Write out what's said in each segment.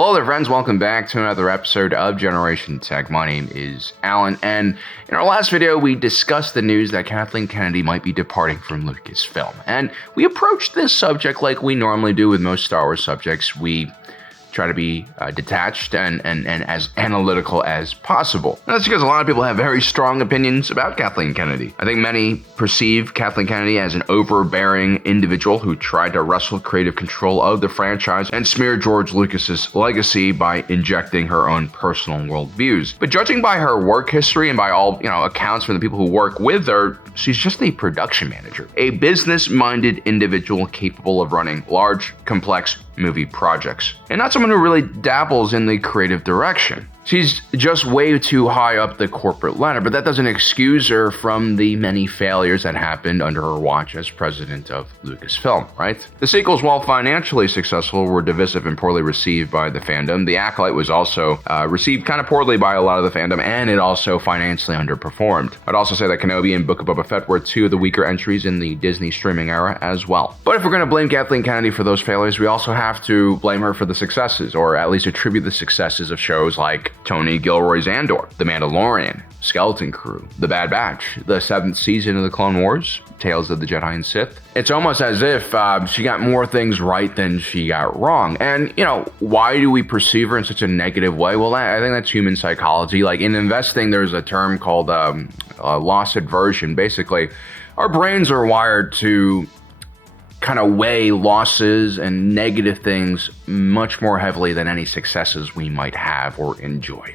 Hello there, friends. Welcome back to another episode of Generation Tech. My name is Alan, and in our last video, we discussed the news that Kathleen Kennedy might be departing from Lucasfilm. And we approached this subject like we normally do with most Star Wars subjects. We try to be detached and as analytical as possible. And that's because a lot of people have very strong opinions about Kathleen Kennedy. I think many perceive Kathleen Kennedy as an overbearing individual who tried to wrestle creative control of the franchise and smear George Lucas's legacy by injecting her own personal worldviews. But judging by her work history and by all accounts from the people who work with her, she's just a production manager, a business-minded individual capable of running large, complex movie projects, and not someone who really dabbles in the creative direction. She's just way too high up the corporate ladder, but that doesn't excuse her from the many failures that happened under her watch as president of Lucasfilm, right? The sequels, while financially successful, were divisive and poorly received by the fandom. The Acolyte was also received kind of poorly by a lot of the fandom, and it also financially underperformed. I'd also say that Kenobi and Book of Boba Fett were two of the weaker entries in the Disney streaming era as well. But if we're going to blame Kathleen Kennedy for those failures, we also have to blame her for the successes, or at least attribute the successes of shows like Tony Gilroy's Andor, The Mandalorian, Skeleton Crew, The Bad Batch, the 7th season of The Clone Wars, Tales of the Jedi and Sith. It's almost as if she got more things right than she got wrong. And, why do we perceive her in such a negative way? Well, I think that's human psychology. Like in investing, there's a term called loss aversion. Basically, our brains are wired to kind of weigh losses and negative things much more heavily than any successes we might have or enjoy.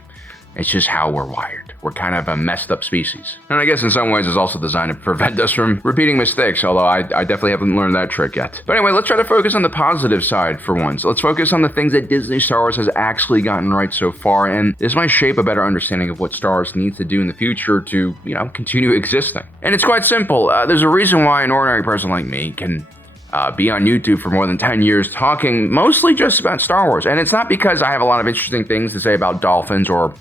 It's just how we're wired. We're kind of a messed up species. And I guess in some ways it's also designed to prevent us from repeating mistakes, although I definitely haven't learned that trick yet. But anyway, let's try to focus on the positive side for once. Let's focus on the things that Disney Star Wars has actually gotten right so far, and this might shape a better understanding of what Star Wars needs to do in the future to, continue existing. And it's quite simple. There's a reason why an ordinary person like me can be on YouTube for more than 10 years talking mostly just about Star Wars. And it's not because I have a lot of interesting things to say about dolphins or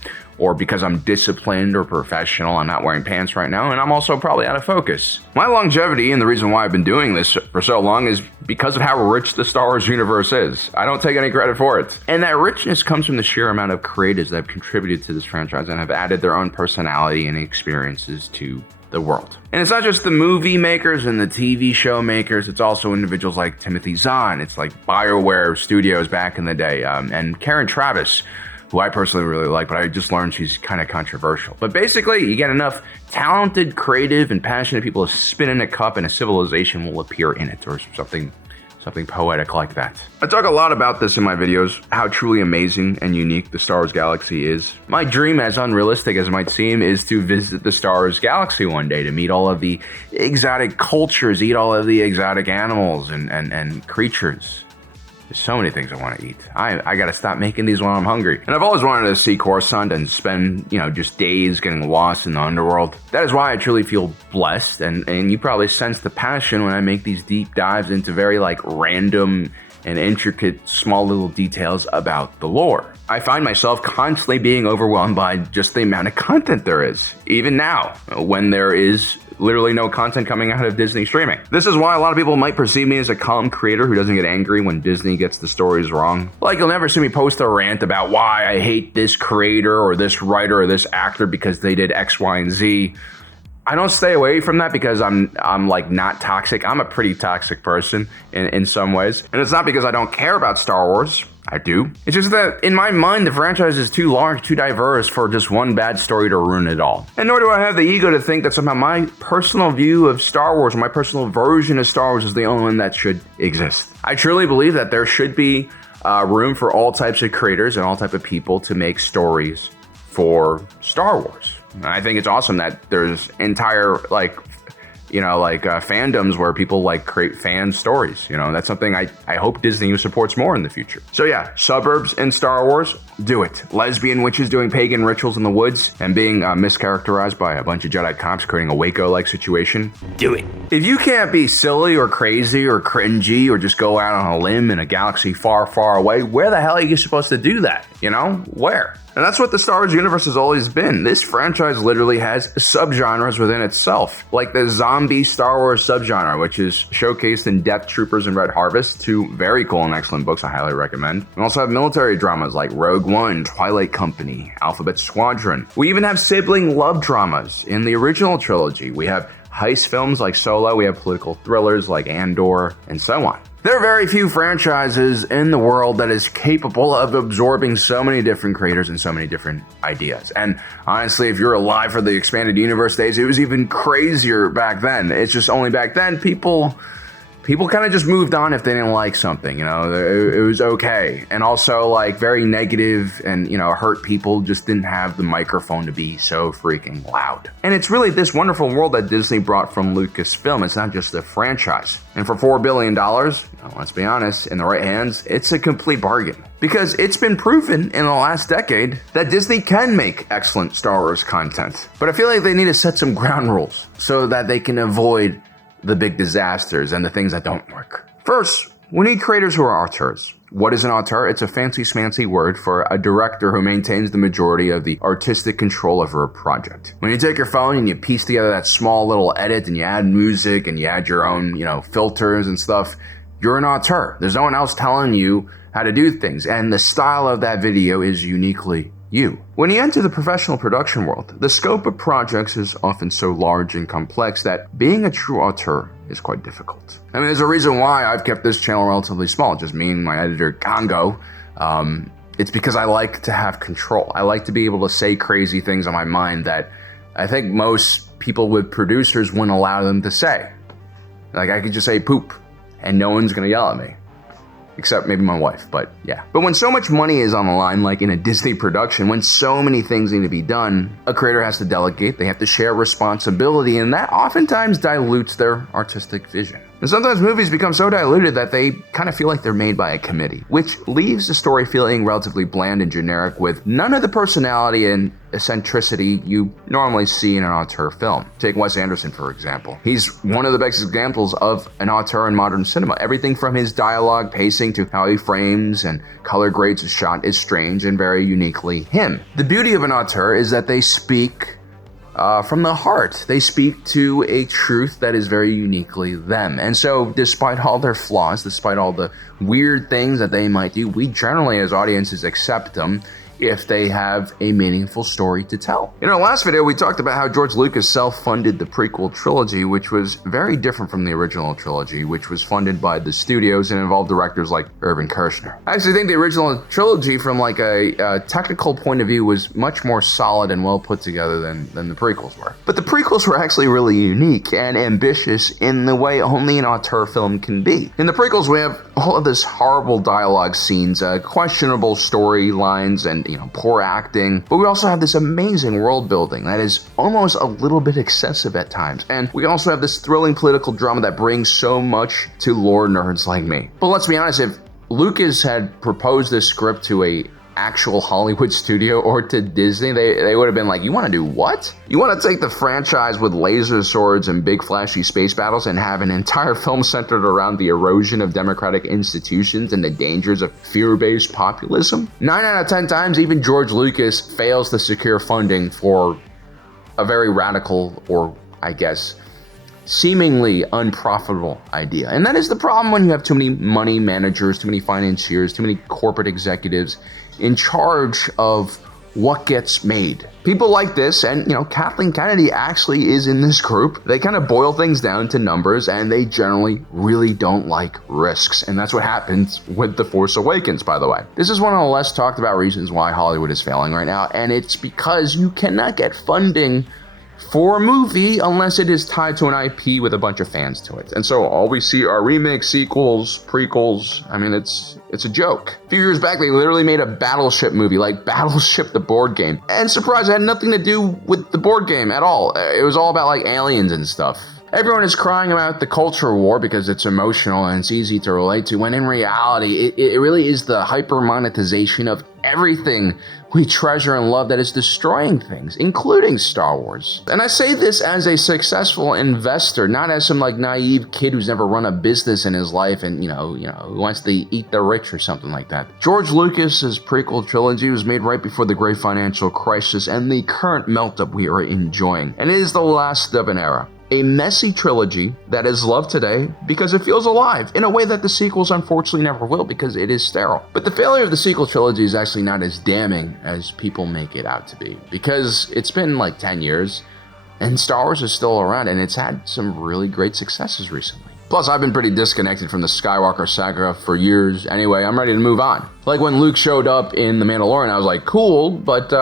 because I'm disciplined or professional. I'm not wearing pants right now, and I'm also probably out of focus. My longevity and the reason why I've been doing this for so long is because of how rich the Star Wars universe is. I don't take any credit for it. And that richness comes from the sheer amount of creatives that have contributed to this franchise and have added their own personality and experiences to the world. And it's not just the movie makers and the TV show makers, it's also individuals like Timothy Zahn, it's like BioWare Studios back in the day, and Karen Traviss, who I personally really like, but I just learned she's kind of controversial. But basically, you get enough talented, creative, and passionate people to spin in a cup and a civilization will appear in it, or something poetic like that. I talk a lot about this in my videos, how truly amazing and unique the Star Wars galaxy is. My dream, as unrealistic as it might seem, is to visit the Star Wars galaxy one day, to meet all of the exotic cultures, eat all of the exotic animals and creatures. There's so many things I want to eat. I gotta stop making these when I'm hungry. And I've always wanted to see Coruscant and spend, just days getting lost in the underworld. That is why I truly feel blessed, and you probably sense the passion when I make these deep dives into very random and intricate small little details about the lore. I find myself constantly being overwhelmed by just the amount of content there is, even now, when there is literally no content coming out of Disney streaming. This is why a lot of people might perceive me as a calm creator who doesn't get angry when Disney gets the stories wrong. Like, you'll never see me post a rant about why I hate this creator or this writer or this actor because they did X, Y, and Z. I don't stay away from that because I'm not toxic. I'm a pretty toxic person in some ways. And it's not because I don't care about Star Wars. I do. It's just that in my mind, the franchise is too large, too diverse for just one bad story to ruin it all. And nor do I have the ego to think that somehow my personal view of Star Wars, or my personal version of Star Wars, is the only one that should exist. I truly believe that there should be room for all types of creators and all types of people to make stories for Star Wars. And I think it's awesome that there's entire fandoms where people create fan stories. That's something I hope Disney supports more in the future. So yeah, suburbs in Star Wars, do it. Lesbian witches doing pagan rituals in the woods and being mischaracterized by a bunch of Jedi cops creating a Waco-like situation, do it. If you can't be silly or crazy or cringy or just go out on a limb in a galaxy far, far away, where the hell are you supposed to do that? Where? And that's what the Star Wars universe has always been. This franchise literally has subgenres within itself, like the zombie zombie Star Wars subgenre, which is showcased in Death Troopers and Red Harvest, two very cool and excellent books I highly recommend. We also have military dramas like Rogue One, Twilight Company, Alphabet Squadron. We even have sibling love dramas in the original trilogy. We have heist films like Solo, we have political thrillers like Andor, and so on. There are very few franchises in the world that is capable of absorbing so many different creators and so many different ideas. And honestly, if you're alive for the expanded universe days, it was even crazier back then. It's just only back then people kind of just moved on if they didn't like something, you know, it was okay. And also like very negative and, you know, hurt people just didn't have the microphone to be so freaking loud. And it's really this wonderful world that Disney brought from Lucasfilm. It's not just a franchise. And for $4 billion, let's be honest, in the right hands, it's a complete bargain. Because it's been proven in the last decade that Disney can make excellent Star Wars content. But I feel like they need to set some ground rules so that they can avoid the big disasters and the things that don't work. First, we need creators who are auteurs. What is an auteur? It's a fancy smancy word for a director who maintains the majority of the artistic control over a project. When you take your phone and you piece together that small little edit and you add music and you add your own, you know, filters and stuff, you're an auteur. There's no one else telling you how to do things, and the style of that video is uniquely you. When you enter the professional production world, the scope of projects is often so large and complex that being a true auteur is quite difficult. I mean, there's a reason why I've kept this channel relatively small, just me and my editor, Congo. It's because I like to have control. I like to be able to say crazy things on my mind that I think most people with producers wouldn't allow them to say. Like, I could just say poop, and no one's gonna yell at me. Except maybe my wife, but yeah. But when so much money is on the line, like in a Disney production, when so many things need to be done, a creator has to delegate, they have to share responsibility, and that oftentimes dilutes their artistic vision. And sometimes movies become so diluted that they kind of feel like they're made by a committee, which leaves the story feeling relatively bland and generic with none of the personality and eccentricity you normally see in an auteur film. Take Wes Anderson, for example. He's one of the best examples of an auteur in modern cinema. Everything from his dialogue, pacing, to how he frames and color grades a shot is strange and very uniquely him. The beauty of an auteur is that they speak from the heart. They speak to a truth that is very uniquely them. And so despite all their flaws, despite all the weird things that they might do, we generally as audiences accept them if they have a meaningful story to tell. In our last video, we talked about how George Lucas self-funded the prequel trilogy, which was very different from the original trilogy, which was funded by the studios and involved directors like Irvin Kershner. I actually think the original trilogy, from like a technical point of view, was much more solid and well put together than the prequels were. But the prequels were actually really unique and ambitious in the way only an auteur film can be. In the prequels, we have all of this horrible dialogue scenes, questionable storylines, and poor acting, but we also have this amazing world building that is almost a little bit excessive at times, and we also have this thrilling political drama that brings so much to lore nerds like me. But let's be honest, if Lucas had proposed this script to a actual Hollywood studio or to Disney, they would have been like, you want to do what? You want to take the franchise with laser swords and big flashy space battles and have an entire film centered around the erosion of democratic institutions and the dangers of fear-based populism? 9 out of 10 times, even George Lucas fails to secure funding for a very radical, or I guess seemingly unprofitable idea. And that is the problem when you have too many money managers, too many financiers, too many corporate executives in charge of what gets made. People like this, and Kathleen Kennedy actually is in this group. They kind of boil things down to numbers, and they generally really don't like risks. And that's what happens with The Force Awakens, by the way. This is one of the less talked about reasons why Hollywood is failing right now, and it's because you cannot get funding for a movie unless it is tied to an IP with a bunch of fans to it. And so all we see are remakes, sequels, prequels. I mean, it's a joke. A few years back, they literally made a Battleship movie, like Battleship the board game. And surprise, it had nothing to do with the board game at all. It was all about like aliens and stuff. Everyone is crying about the culture war because it's emotional and it's easy to relate to, when in reality, it really is the hyper monetization of everything we treasure and love that is destroying things, including Star Wars. And I say this as a successful investor, not as some like naive kid who's never run a business in his life and who wants to eat the rich or something like that. George Lucas's prequel trilogy was made right before the great financial crisis and the current melt-up we are enjoying, and it is the last of an era. A messy trilogy that is loved today because it feels alive in a way that the sequels unfortunately never will because it is sterile. But the failure of the sequel trilogy is actually not as damning as people make it out to be, because it's been like 10 years and Star Wars is still around and it's had some really great successes recently. Plus, I've been pretty disconnected from the Skywalker saga for years anyway. I'm ready to move on. Like when Luke showed up in The Mandalorian, I was like, cool, but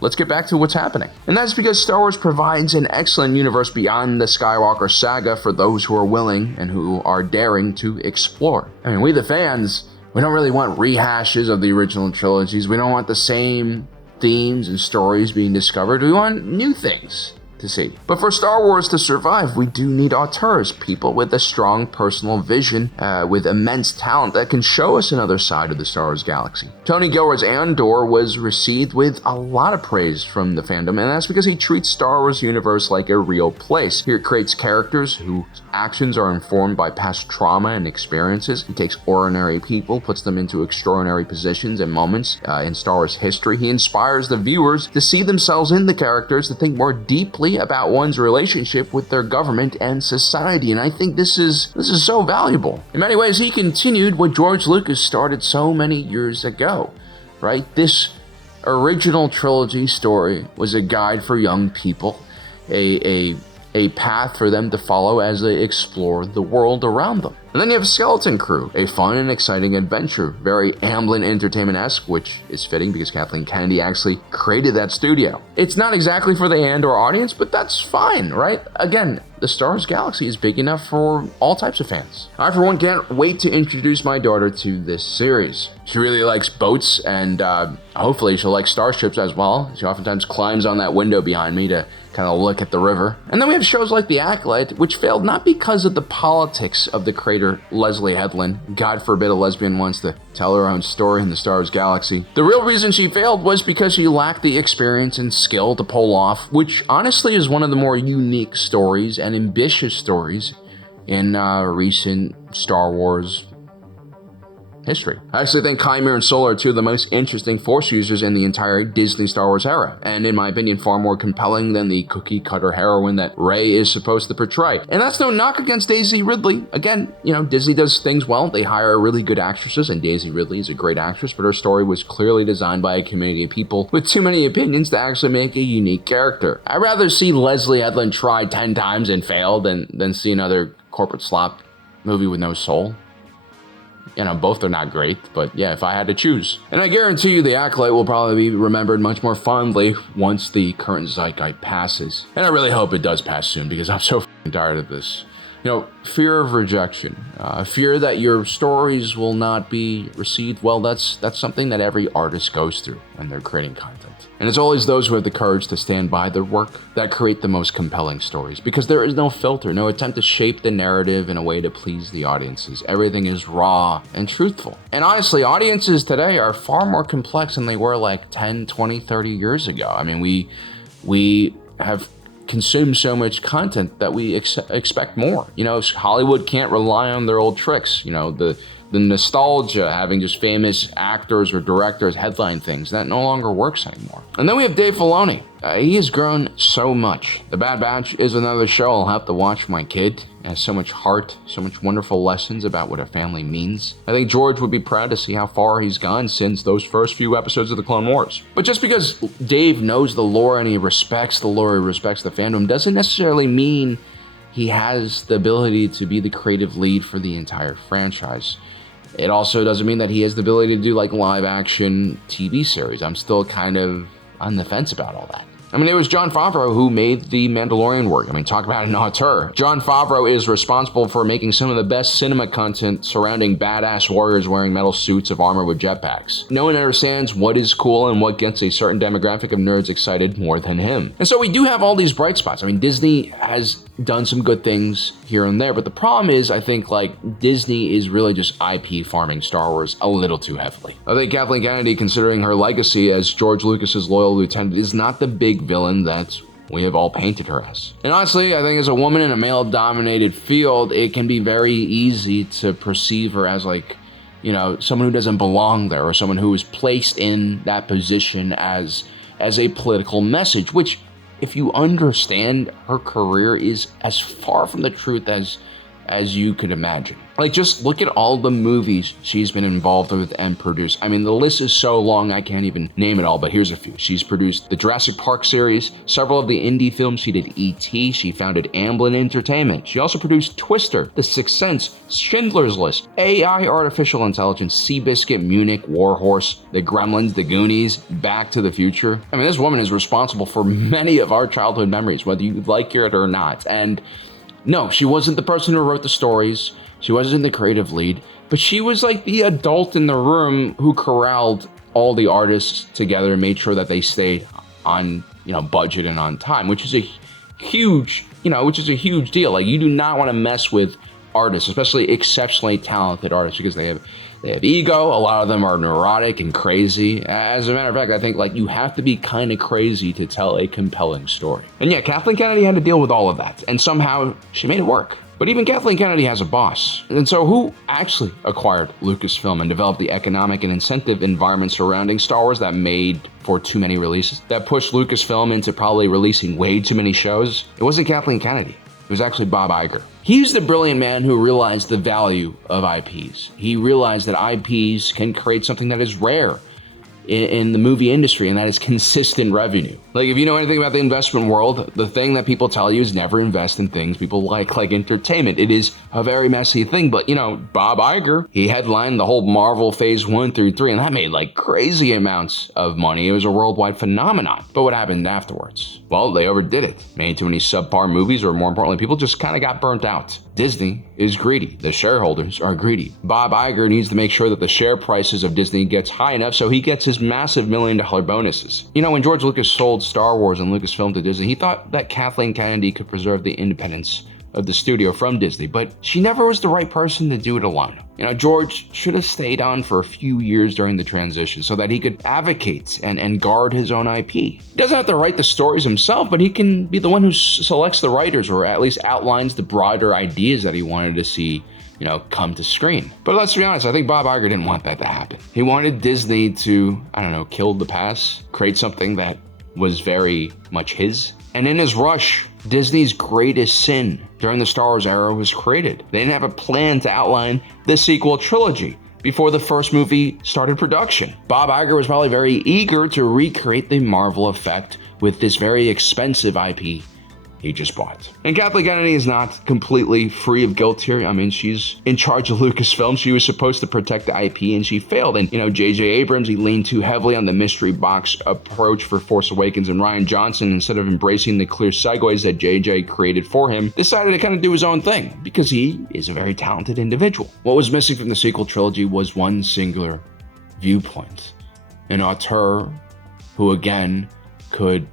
let's get back to what's happening. And that's because Star Wars provides an excellent universe beyond the Skywalker saga for those who are willing and who are daring to explore. I mean, we the fans, we don't really want rehashes of the original trilogies. We don't want the same themes and stories being discovered. We want new things to see. But for Star Wars to survive, we do need auteurs, people with a strong personal vision, with immense talent that can show us another side of the Star Wars galaxy. Tony Gilroy's Andor was received with a lot of praise from the fandom, and that's because he treats Star Wars universe like a real place. Here it creates characters whose actions are informed by past trauma and experiences. He takes ordinary people, puts them into extraordinary positions and moments in Star Wars history. He inspires the viewers to see themselves in the characters, to think more deeply about one's relationship with their government and society, and I think this is so valuable. In many ways, he continued what George Lucas started so many years ago, right? This original trilogy story was a guide for young people, a path for them to follow as they explore the world around them. And then you have Skeleton Crew, a fun and exciting adventure, very Amblin Entertainment-esque, which is fitting because Kathleen Kennedy actually created that studio. It's not exactly for the Andor audience, but that's fine, right? Again, the Star Wars galaxy is big enough for all types of fans. I, for one, can't wait to introduce my daughter to this series. She really likes boats, and hopefully she'll like starships as well. She oftentimes climbs on that window behind me to kind of look at the river. And then we have shows like The Acolyte, which failed not because of the politics of the creator Leslie Headland. God forbid a lesbian wants to tell her own story in the Star Wars galaxy. The real reason she failed was because she lacked the experience and skill to pull off, which honestly is one of the more unique stories and ambitious stories in recent Star Wars history. I actually think Chimera and Solar are two of the most interesting Force users in the entire Disney Star Wars era, and in my opinion far more compelling than the cookie-cutter heroine that Rey is supposed to portray. And that's no knock against Daisy Ridley. Again, Disney does things well. They hire really good actresses, and Daisy Ridley is a great actress, but her story was clearly designed by a community of people with too many opinions to actually make a unique character. I'd rather see Leslie Headland try 10 times and fail than see another corporate slop movie with no soul. Both are not great, but yeah, if I had to choose. And I guarantee you The Acolyte will probably be remembered much more fondly once the current zeitgeist passes. And I really hope it does pass soon, because I'm so tired of this. Fear of rejection, fear that your stories will not be received well, that's something that every artist goes through when they're creating content. And it's always those who have the courage to stand by their work that create the most compelling stories, because there is no filter, no attempt to shape the narrative in a way to please the audiences. Everything is raw and truthful. And honestly, audiences today are far more complex than they were like 10, 20, 30 years ago. I mean, we have consume so much content that we expect more. Hollywood can't rely on their old tricks. The nostalgia, having just famous actors or directors headline things, that no longer works anymore. And then we have Dave Filoni. He has grown so much. The Bad Batch is another show I'll have to watch for my kid. It has so much heart, so much wonderful lessons about what a family means. I think George would be proud to see how far he's gone since those first few episodes of the Clone Wars. But just because Dave knows the lore and he respects the lore, he respects the fandom, doesn't necessarily mean he has the ability to be the creative lead for the entire franchise. It also doesn't mean that he has the ability to do like live action TV series. I'm still kind of on the fence about all that. I mean, it was Jon Favreau who made The Mandalorian work. I mean, talk about an auteur. Jon Favreau is responsible for making some of the best cinema content surrounding badass warriors wearing metal suits of armor with jetpacks. No one understands what is cool and what gets a certain demographic of nerds excited more than him. And so we do have all these bright spots. I mean, Disney has done some good things here and there, but the problem is, I think, Disney is really just IP farming Star Wars a little too heavily. I think Kathleen Kennedy, considering her legacy as George Lucas's loyal lieutenant, is not the big villain that we have all painted her as. And honestly, I think as a woman in a male-dominated field, it can be very easy to perceive her as someone who doesn't belong there, or someone who is placed in that position as a political message, which if you understand, her career is as far from the truth as you could imagine. Like, just look at all the movies she's been involved with and produced. I mean, the list is so long, I can't even name it all, but here's a few. She's produced the Jurassic Park series, several of the indie films. She did E.T., she founded Amblin Entertainment. She also produced Twister, The Sixth Sense, Schindler's List, AI Artificial Intelligence, Seabiscuit, Munich, Warhorse, The Gremlins, The Goonies, Back to the Future. I mean, this woman is responsible for many of our childhood memories, whether you like it or not. And no, she wasn't the person who wrote the stories. She wasn't the creative lead, but she was like the adult in the room who corralled all the artists together and made sure that they stayed on, budget and on time, which is a huge deal. Like, you do not want to mess with artists, especially exceptionally talented artists, because they have ego. A lot of them are neurotic and crazy. As a matter of fact, I think you have to be kind of crazy to tell a compelling story. And yeah, Kathleen Kennedy had to deal with all of that, and somehow she made it work. But even Kathleen Kennedy has a boss. And so who actually acquired Lucasfilm and developed the economic and incentive environment surrounding Star Wars that made for too many releases, that pushed Lucasfilm into probably releasing way too many shows? It wasn't Kathleen Kennedy. It was actually Bob Iger. He's the brilliant man who realized the value of IPs. He realized that IPs can create something that is rare in the movie industry, and that is consistent revenue. Like, if you know anything about the investment world, the thing that people tell you is never invest in things people like entertainment. It is a very messy thing, but Bob Iger, he headlined the whole Marvel Phase 1 through 3, and that made crazy amounts of money. It was a worldwide phenomenon. But what happened afterwards? Well, they overdid it. Made too many subpar movies, or more importantly, people just kind of got burnt out. Disney is greedy. The shareholders are greedy. Bob Iger needs to make sure that the share prices of Disney gets high enough so he gets his massive $1 million bonuses. When George Lucas sold Star Wars and Lucasfilm to Disney, he thought that Kathleen Kennedy could preserve the independence of the studio from Disney, but she never was the right person to do it alone. George should have stayed on for a few years during the transition so that he could advocate and guard his own IP. He doesn't have to write the stories himself, but he can be the one who selects the writers, or at least outlines the broader ideas that he wanted to see come to screen. But let's be honest, I think Bob Iger didn't want that to happen. He wanted Disney to, kill the past, create something that was very much his. And in his rush, Disney's greatest sin during the Star Wars era was created. They didn't have a plan to outline the sequel trilogy before the first movie started production. Bob Iger was probably very eager to recreate the Marvel effect with this very expensive IP he just bought. And Kathleen Kennedy is not completely free of guilt here. I mean, she's in charge of Lucasfilm. She was supposed to protect the IP, and she failed. And, J.J. Abrams, he leaned too heavily on the mystery box approach for Force Awakens, and Rian Johnson, instead of embracing the clear segues that J.J. created for him, decided to kind of do his own thing, because he is a very talented individual. What was missing from the sequel trilogy was one singular viewpoint. An auteur who, again, could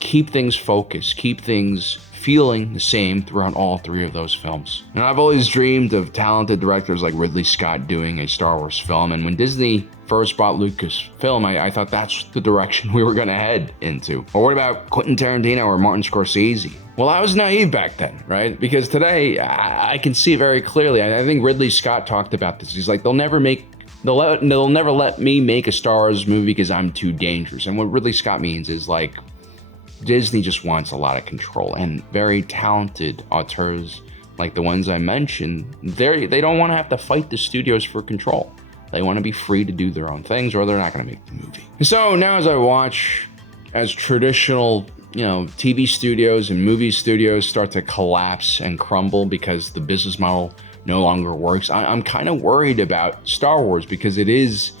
keep things focused, keep things feeling the same throughout all three of those films. And I've always dreamed of talented directors like Ridley Scott doing a Star Wars film, and when Disney first bought Lucasfilm, I thought that's the direction we were going to head into. Or what about Quentin Tarantino or Martin Scorsese? Well, I was naive back then, right? Because today, I can see very clearly. I think Ridley Scott talked about this. He's like, they'll never let me make a Star Wars movie because I'm too dangerous. And what Ridley Scott means is Disney just wants a lot of control, and very talented auteurs like the ones I mentioned, they don't want to have to fight the studios for control. They want to be free to do their own things, or they're not going to make the movie. So now as I watch as traditional, TV studios and movie studios start to collapse and crumble because the business model no longer works, I'm kind of worried about Star Wars, because it is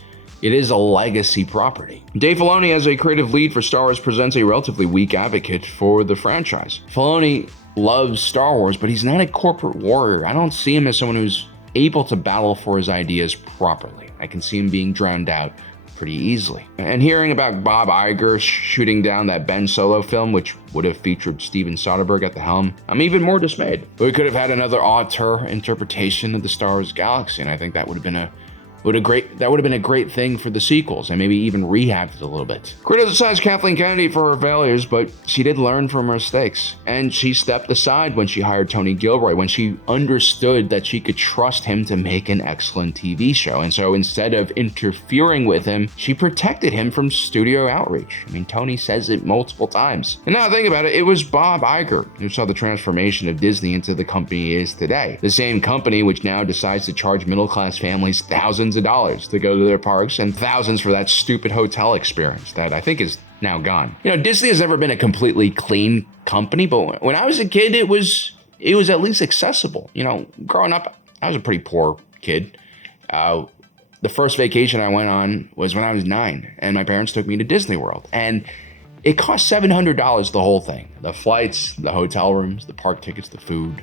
a legacy property. Dave Filoni, as a creative lead for Star Wars, presents a relatively weak advocate for the franchise. Filoni loves Star Wars, but he's not a corporate warrior. I don't see him as someone who's able to battle for his ideas properly. I can see him being drowned out pretty easily. And hearing about Bob Iger shooting down that Ben Solo film, which would have featured Steven Soderbergh at the helm, I'm even more dismayed. We could have had another auteur interpretation of the Star Wars galaxy, and I think that would have been a That would have been a great thing for the sequels, and maybe even rehabbed it a little bit. Criticize Kathleen Kennedy for her failures, but she did learn from her mistakes. And she stepped aside when she hired Tony Gilroy, when she understood that she could trust him to make an excellent TV show. And so instead of interfering with him, she protected him from studio outreach. I mean, Tony says it multiple times. And now think about it, it was Bob Iger who saw the transformation of Disney into the company it is today. The same company which now decides to charge middle-class families thousands of dollars to go to their parks and thousands for that stupid hotel experience that I think is now gone. You know, Disney has never been a completely clean company, but when I was a kid, it was at least accessible. You know, growing up, I was a pretty poor kid. The first vacation I went on was when I was 9, and my parents took me to Disney World. And it cost $700 the whole thing. The flights, the hotel rooms, the park tickets, the food.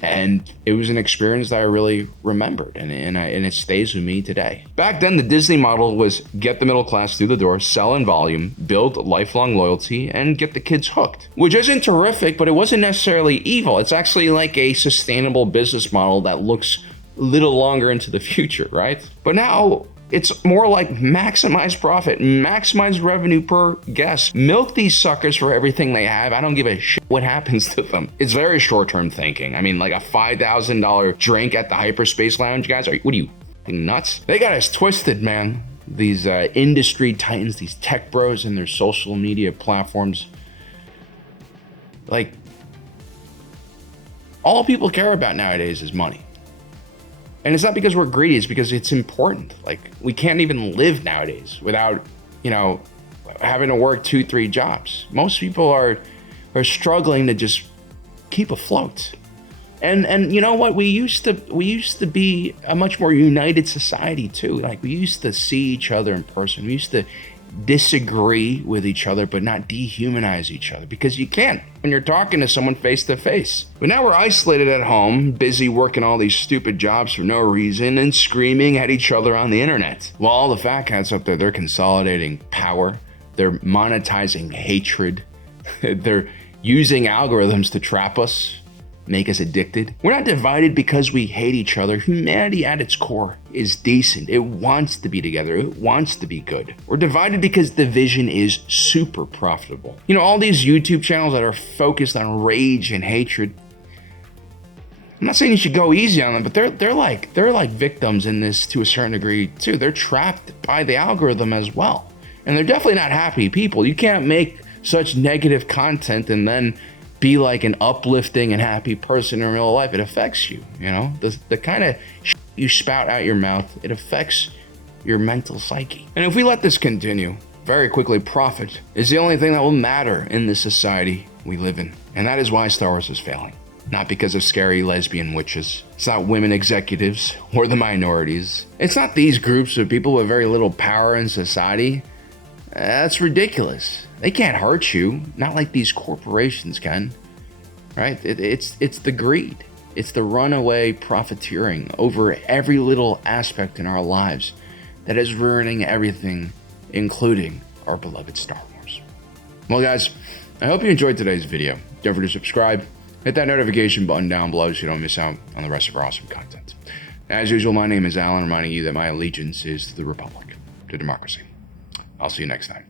And it was an experience that I really remembered, and it stays with me today. Back then, the Disney model was get the middle class through the door, sell in volume, build lifelong loyalty, and get the kids hooked. Which isn't terrific, but it wasn't necessarily evil. It's actually like a sustainable business model that looks a little longer into the future, right? But now, it's more like maximize profit, maximize revenue per guest. Milk these suckers for everything they have. I don't give a shit what happens to them. It's very short-term thinking. I mean, like a $5,000 drink at the Hyperspace Lounge, guys. What are you, f***ing nuts? They got us twisted, man. These industry titans, these tech bros and their social media platforms. Like, all people care about nowadays is money. And it's not because we're greedy, it's because it's important. Like, we can't even live nowadays without, you know, having to work 2-3 jobs. Most people are struggling to just keep afloat. And you know what? We used to be a much more united society too. Like, we used to see each other in person. We used to disagree with each other, but not dehumanize each other, because you can't when you're talking to someone face to face. But now we're isolated at home, busy working all these stupid jobs for no reason and screaming at each other on the internet. While all the fat cats up there, they're consolidating power, they're monetizing hatred, they're using algorithms to trap us, make us addicted. We're not divided because we hate each other. Humanity at its core is decent. It wants to be together. It wants to be good. We're divided because division is super profitable. You know, all these YouTube channels that are focused on rage and hatred, I'm not saying you should go easy on them, but they're like victims in this to a certain degree too. They're trapped by the algorithm as well. And they're definitely not happy people. You can't make such negative content and then be like an uplifting and happy person in real life. It affects you, you know? The kind of shit you spout out your mouth, it affects your mental psyche. And if we let this continue, very quickly profit is the only thing that will matter in this society we live in. And that is why Star Wars is failing. Not because of scary lesbian witches. It's not women executives or the minorities. It's not these groups of people with very little power in society. That's ridiculous. They can't hurt you, not like these corporations can, right? It's the greed. It's the runaway profiteering over every little aspect in our lives that is ruining everything, including our beloved Star Wars. Well, guys, I hope you enjoyed today's video. Don't forget to subscribe, hit that notification button down below so you don't miss out on the rest of our awesome content. As usual, my name is Alan, reminding you that my allegiance is to the Republic, to democracy. I'll see you next time.